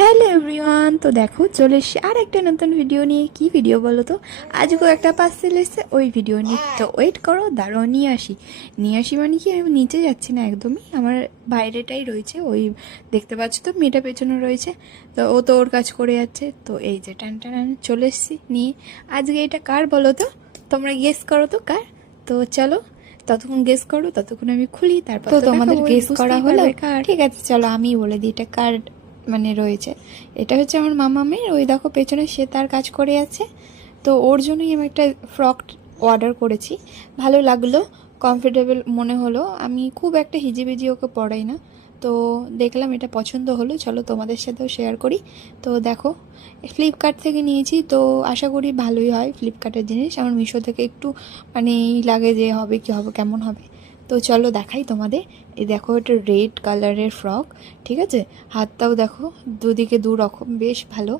Hello everyone, তো দেখো চলে এসছি আর একটা নতুন ভিডিও নিয়ে। কি ভিডিও বলো তো? আজকেও একটা পার্সেল এসেছে, ওই ভিডিও নিয়ে। তো ওয়েট করো, দাঁড়াও, নিয়ে আসি মানে কি, আমি নিচে যাচ্ছি না একদমই, আমার বাইরেটাই রয়েছে। ওই দেখতে পাচ্ছ তো, মেয়েটা পেছনে রয়েছে, তো ও তো ওর কাজ করে যাচ্ছে। তো এই যে টান টান চলে এসছি নিয়ে। আজকে এটা কার বলো তো? তোমরা গেস করো তো কার। তো চলো, ততক্ষণ গেস করো, ততক্ষণ আমি খুলি, তারপর তো তোমাদের গেস করা হলো। ঠিক আছে, চলো আমি বলে দিই এটা কার মানে রয়েছে। এটা হচ্ছে আমার মামামের, ওই দেখো পেছনে সে তার কাজ করে আছে। তো ওর জন্যই আমি একটা ফ্রক অর্ডার করেছি। ভালো লাগলো, কমফোর্টেবল মনে হলো। আমি খুব একটা হিজিবিজি ওকে পরাই না, তো দেখলাম এটা পছন্দ হলো, চলো তোমাদের সাথেও শেয়ার করি। তো দেখো, ফ্লিপকার্ট থেকে নিয়েছি, তো আশা করি ভালোই হয় ফ্লিপকার্টের জিনিস। আমার মিশো থেকে একটু মানে লাগে যে হবে কি হবে, কেমন হবে। তো চলো দেখাই তোমাদের। এই দেখো, এটা রেড কালারের ফ্রক, ঠিক আছে। হাতটাও দেখো, দুদিকে দু রকম, বেশ ভালো।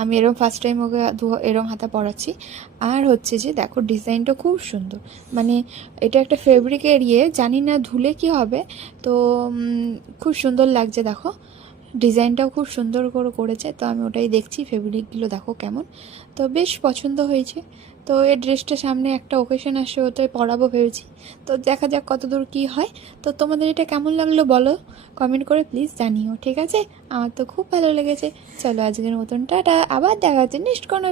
আমি এরম ফার্স্ট টাইম ওকে এরম হাতা পরাচ্ছি। আর হচ্ছে যে দেখো, ডিজাইনটা খুব সুন্দর। মানে এটা একটা ফেব্রিকের ইয়ে, জানি না ধুলে কি হবে। তো খুব সুন্দর লাগছে দেখো, ডিজাইনটাও খুব সুন্দর করে করেছে। তো আমি ওটাই দেখছি, ফেব্রিকগুলো দেখো কেমন। তো বেশ পছন্দ হয়েছে। তো এই ড্রেসটা সামনে একটা ওকেশন আসছে, ওটাই পরাবো ভেবেছি। তো দেখা যাক কতদূর কী হয়। তো তোমাদের এটা কেমন লাগলো বলো, কমেন্ট করে প্লিজ জানিও, ঠিক আছে। আমার তো খুব ভালো লেগেছে। চলো আজকের মতন টাটা, আবার দেখা হচ্ছে নেক্সট কোনো